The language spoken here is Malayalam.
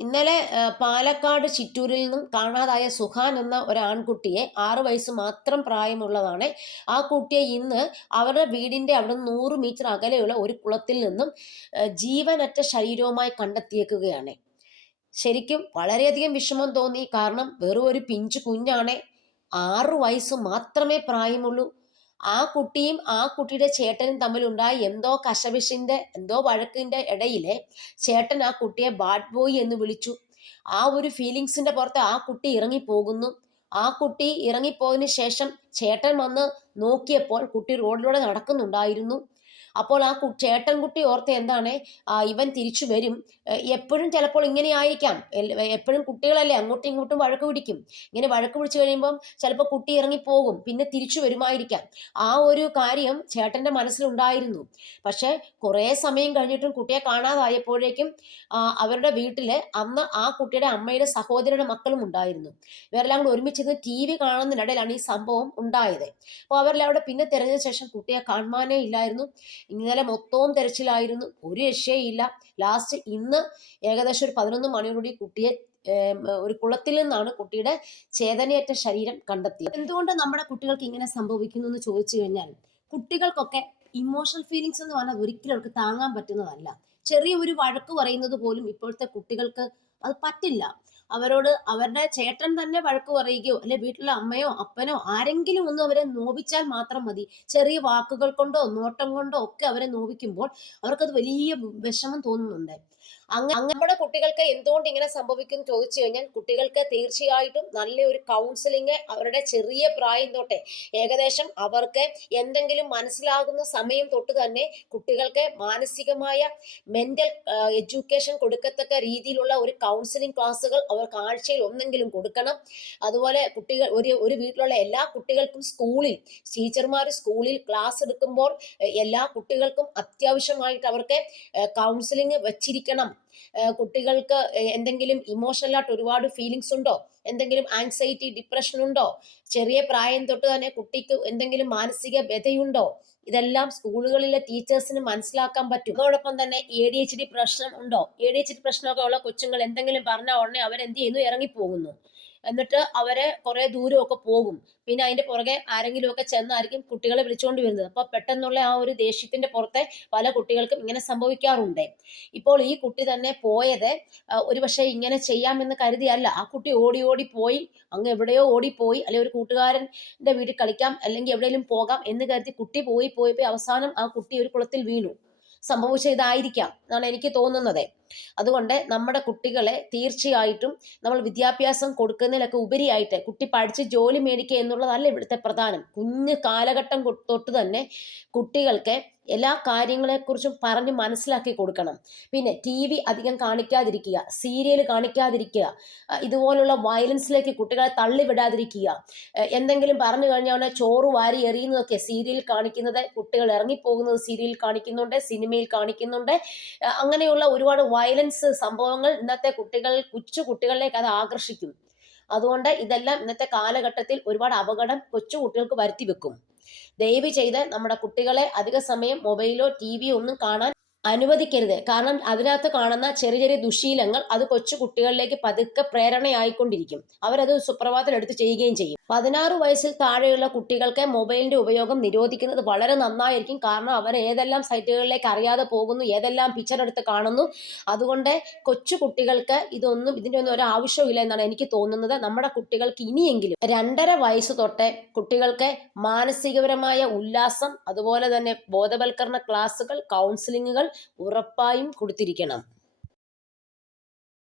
ഇന്നലെ പാലക്കാട് ചിറ്റൂരിൽ നിന്നും കാണാതായ സുഹാൻ എന്ന ഒരു ആൺകുട്ടിയെ ആറു വയസ്സ് മാത്രം പ്രായമുള്ളതാണ്. ആ കുട്ടിയെ ഇന്ന് അവരുടെ വീടിന്റെ അവിടെ നൂറ് മീറ്റർ അകലെയുള്ള ഒരു കുളത്തിൽ നിന്നും ജീവനറ്റ ശരീരവുമായി കണ്ടെത്തിയേക്കുകയാണ്. ശരിക്കും വളരെയധികം വിഷമം തോന്നി. കാരണം വെറും ഒരു പിഞ്ചു കുഞ്ഞാണ്. ആറു വയസ്സ് മാത്രമേ പ്രായമുള്ളൂ. ആ കുട്ടിയും ആ കുട്ടിയുടെ ചേട്ടനും തമ്മിലുണ്ടായ എന്തോ കശപിശിന്റെ എന്തോ വഴക്കിന്റെ ഇടയിലെ ചേട്ടൻ ആ കുട്ടിയെ ബാഡ് ബോയ് എന്ന് വിളിച്ചു. ആ ഒരു ഫീലിങ്സിന്റെ പുറത്ത് ആ കുട്ടി ഇറങ്ങിപ്പോകുന്നു. ആ കുട്ടി ഇറങ്ങിപ്പോയതിനു ശേഷം ചേട്ടൻ വന്ന് നോക്കിയപ്പോൾ കുട്ടി റോഡിലൂടെ നടക്കുന്നുണ്ടായിരുന്നു. അപ്പോൾ ആ ചേട്ടൻകുട്ടി ചേട്ടൻ കുട്ടി ഓർത്ത് എന്താണ്? ഇവൻ തിരിച്ചു വരും. എപ്പോഴും ചിലപ്പോൾ ഇങ്ങനെ ആയിരിക്കാം. എപ്പോഴും കുട്ടികളല്ലേ അങ്ങോട്ടും ഇങ്ങോട്ടും വഴക്ക് പിടിക്കും. ഇങ്ങനെ വഴക്ക് പിടിച്ചു കഴിയുമ്പം ചിലപ്പോൾ കുട്ടി ഇറങ്ങിപ്പോകും പിന്നെ തിരിച്ചു വരുമായിരിക്കാം. ആ ഒരു കാര്യം ചേട്ടന്റെ മനസ്സിലുണ്ടായിരുന്നു. പക്ഷെ കുറേ സമയം കഴിഞ്ഞിട്ടും കുട്ടിയെ കാണാതായപ്പോഴേക്കും അവരുടെ വീട്ടിൽ അന്ന് ആ കുട്ടിയുടെ അമ്മയുടെ സഹോദരിയുടെ മക്കളും ഉണ്ടായിരുന്നു. ഇവരെല്ലാം കൂടെ ഒരുമിച്ചിരുന്ന് ടി വി കാണുന്നതിനിടയിലാണ് ഈ സംഭവം ഉണ്ടായത്. അപ്പോൾ അവരെല്ലാം അവിടെ പിന്നെ തിരഞ്ഞ ശേഷം കുട്ടിയെ കാണുവാനേ ഇല്ലായിരുന്നു. ഇന്നലെ മൊത്തവും തെരച്ചിലായിരുന്നു. ഒരു രക്ഷയില്ല ലാസ്റ്റ് ഇന്ന് ഏകദേശം ഒരു പതിനൊന്ന് മണിയോടുകൂടി കുട്ടിയെ ഒരു കുളത്തിൽ നിന്നാണ് കുട്ടിയുടെ ചേതനയേറ്റ ശരീരം കണ്ടെത്തിയത്. എന്തുകൊണ്ട് നമ്മുടെ കുട്ടികൾക്ക് ഇങ്ങനെ സംഭവിക്കുന്നു എന്ന് ചോദിച്ചു കഴിഞ്ഞാൽ കുട്ടികൾക്കൊക്കെ ഇമോഷണൽ ഫീലിങ്സ് എന്ന് പറഞ്ഞാൽ ഒരിക്കലും അവർക്ക് താങ്ങാൻ പറ്റുന്നതല്ല. ചെറിയ ഒരു വഴക്ക് പറയുന്നത് പോലും ഇപ്പോഴത്തെ കുട്ടികൾക്ക് അത് പറ്റില്ല. അവരോട് അവരുടെ ചേട്ടൻ തന്നെ വഴക്ക് പറയുകയോ അല്ലെ വീട്ടിലെ അമ്മയോ അപ്പനോ ആരെങ്കിലും ഒന്ന് അവരെ നോവിച്ചാൽ മാത്രം മതി. ചെറിയ വാക്കുകൾ കൊണ്ടോ നോട്ടം കൊണ്ടോ ഒക്കെ അവരെ നോവിക്കുമ്പോൾ അവർക്കത് വലിയ വിഷമം തോന്നുന്നുണ്ട്. നമ്മുടെ കുട്ടികൾക്ക് എന്തുകൊണ്ട് ഇങ്ങനെ സംഭവിക്കും ചോദിച്ചു കഴിഞ്ഞാൽ കുട്ടികൾക്ക് തീർച്ചയായിട്ടും നല്ലൊരു കൗൺസിലിംഗ് അവരുടെ ചെറിയ പ്രായം തൊട്ടേ. ഏകദേശം അവർക്ക് എന്തെങ്കിലും മനസ്സിലാകുന്ന സമയം തൊട്ട് തന്നെ കുട്ടികൾക്ക് മാനസികമായ മെന്റൽ എഡ്യൂക്കേഷൻ കൊടുക്കത്തക്ക രീതിയിലുള്ള ഒരു കൗൺസിലിംഗ് ക്ലാസ്സുകൾ അവർക്ക് ആഴ്ചയിൽ ഒന്നെങ്കിലും കൊടുക്കണം. അതുപോലെ കുട്ടികൾ ഒരു ഒരു വീട്ടിലുള്ള എല്ലാ കുട്ടികൾക്കും സ്കൂളിൽ ടീച്ചർമാർ സ്കൂളിൽ ക്ലാസ് എടുക്കുമ്പോൾ എല്ലാ കുട്ടികൾക്കും അത്യാവശ്യമായിട്ട് അവർക്ക് കൗൺസിലിംഗ് വെച്ചിരിക്കണം. കുട്ടികൾക്ക് എന്തെങ്കിലും എന്തെങ്കിലും ഇമോഷണലായിട്ട് ഒരുപാട് ഫീലിങ്സ് ഉണ്ടോ? എന്തെങ്കിലും ആങ്സൈറ്റി ഡിപ്രഷൻ ഉണ്ടോ? ചെറിയ പ്രായം തൊട്ട് തന്നെ കുട്ടിക്ക് എന്തെങ്കിലും മാനസിക വ്യതയുണ്ടോ ഇതെല്ലാം സ്കൂളുകളിലെ ടീച്ചേഴ്സിന് മനസ്സിലാക്കാൻ പറ്റും. അതോടൊപ്പം തന്നെ എ ഡി എച്ച് ഡി പ്രശ്നം ഉണ്ടോ? എ ഡി എച്ച് ഡി പ്രശ്നമൊക്കെ ഉള്ള കൊച്ചുങ്ങൾ എന്തെങ്കിലും പറഞ്ഞ ഉടനെ അവരെന്ത് ചെയ്യുന്നു? ഇറങ്ങിപ്പോകുന്നു. എന്നിട്ട് അവരെ കുറെ ദൂരമൊക്കെ പോകും. പിന്നെ അതിന്റെ പുറകെ ആരെങ്കിലും ഒക്കെ ചെന്നായിരിക്കും കുട്ടികളെ വിളിച്ചുകൊണ്ട് വരുന്നത്. അപ്പൊ പെട്ടെന്നുള്ള ആ ഒരു ദേഷ്യത്തിന്റെ പുറത്തെ പല കുട്ടികൾക്കും ഇങ്ങനെ സംഭവിക്കാറുണ്ട്. ഇപ്പോൾ ഈ കുട്ടി തന്നെ പോയത് ഒരുപക്ഷെ ഇങ്ങനെ ചെയ്യാമെന്ന് കരുതിയല്ല. ആ കുട്ടി ഓടി ഓടി പോയി അങ്ങ് എവിടെയോ ഓടിപ്പോയി. അല്ലെ ഒരു കൂട്ടുകാരന്റെ വീട്ടിൽ കളിക്കാം അല്ലെങ്കിൽ എവിടെയെങ്കിലും പോകാം എന്ന് കരുതി കുട്ടി പോയി പോയി അവസാനം ആ കുട്ടി ഒരു കുളത്തിൽ വീണു. സംഭവിച്ച ഇതായിരിക്കാം എന്നാണ് എനിക്ക് തോന്നുന്നത്. അതുകൊണ്ട് നമ്മുടെ കുട്ടികളെ തീർച്ചയായിട്ടും നമ്മൾ വിദ്യാഭ്യാസം കൊടുക്കുന്നതിലൊക്കെ ഉപരിയായിട്ട് കുട്ടി പഠിച്ച് ജോലി മേടിക്കുക എന്നുള്ളതല്ല ഇവിടുത്തെ പ്രധാനം. കുഞ്ഞ് കാലഘട്ടം തൊട്ട് തന്നെ കുട്ടികൾക്ക് എല്ലാ കാര്യങ്ങളെക്കുറിച്ചും പറഞ്ഞ് മനസ്സിലാക്കി കൊടുക്കണം. പിന്നെ ടി വി അധികം കാണിക്കാതിരിക്കുക സീരിയൽ കാണിക്കാതിരിക്കുക ഇതുപോലുള്ള വയലൻസിലേക്ക് കുട്ടികളെ തള്ളിവിടാതിരിക്കുക എന്തെങ്കിലും പറഞ്ഞു കഴിഞ്ഞാൽ ഉടനെ ചോറ് വാരി എറിയുന്നതൊക്കെ സീരിയൽ കാണിക്കുന്നത് കുട്ടികൾ ഇറങ്ങിപ്പോകുന്നത് സീരിയൽ കാണിക്കുന്നുണ്ട് സിനിമയിൽ കാണിക്കുന്നുണ്ട് അങ്ങനെയുള്ള ഒരുപാട് വയലൻസ് സംഭവങ്ങൾ ഇന്നത്തെ കുട്ടികൾ കൊച്ചു കുട്ടികളിലേക്ക് അത് ആകർഷിക്കും അതുകൊണ്ട് ഇതെല്ലാം ഇന്നത്തെ കാലഘട്ടത്തിൽ ഒരുപാട് അപകടം കൊച്ചു കുട്ടികൾക്ക് വരുത്തി വെക്കും. ദയവ് ചെയ്ത് നമ്മുടെ കുട്ടികളെ അധിക സമയം മൊബൈലോ ടി വിയോ ഒന്നും കാണാൻ അനുവദിക്കരുത്. കാരണം അതിനകത്ത് കാണുന്ന ചെറിയ ചെറിയ ദുശീലങ്ങൾ അത് കൊച്ചു കുട്ടികളിലേക്ക് പതുക്കെ പ്രേരണയായിക്കൊണ്ടിരിക്കും. അവരത് സുപ്രഭാതത്തിൽ എടുത്ത് ചെയ്യുകയും ചെയ്യും. പതിനാറ് വയസ്സിൽ താഴെയുള്ള കുട്ടികൾക്ക് മൊബൈലിന്റെ ഉപയോഗം നിരോധിക്കുന്നത് വളരെ നന്നായിരിക്കും. കാരണം അവർ ഏതെല്ലാം സൈറ്റുകളിലേക്ക് അറിയാതെ പോകുന്നു ഏതെല്ലാം പിക്ചർ എടുത്ത് കാണുന്നു. അതുകൊണ്ട് കൊച്ചു കുട്ടികൾക്ക് ഇതൊന്നും ഇതിന്റെ ഒന്നും ഒരു ആവശ്യമില്ല എന്നാണ് എനിക്ക് തോന്നുന്നത്. നമ്മുടെ കുട്ടികൾക്ക് ഇനിയെങ്കിലും രണ്ടര വയസ്സ് തൊട്ട് കുട്ടികൾക്ക് മാനസികപരമായ ഉല്ലാസം അതുപോലെ തന്നെ ബോധവൽക്കരണ ക്ലാസ്സുകൾ കൗൺസിലിങ്ങുകൾ ഉറപ്പായും കൊടുത്തിരിക്കണം.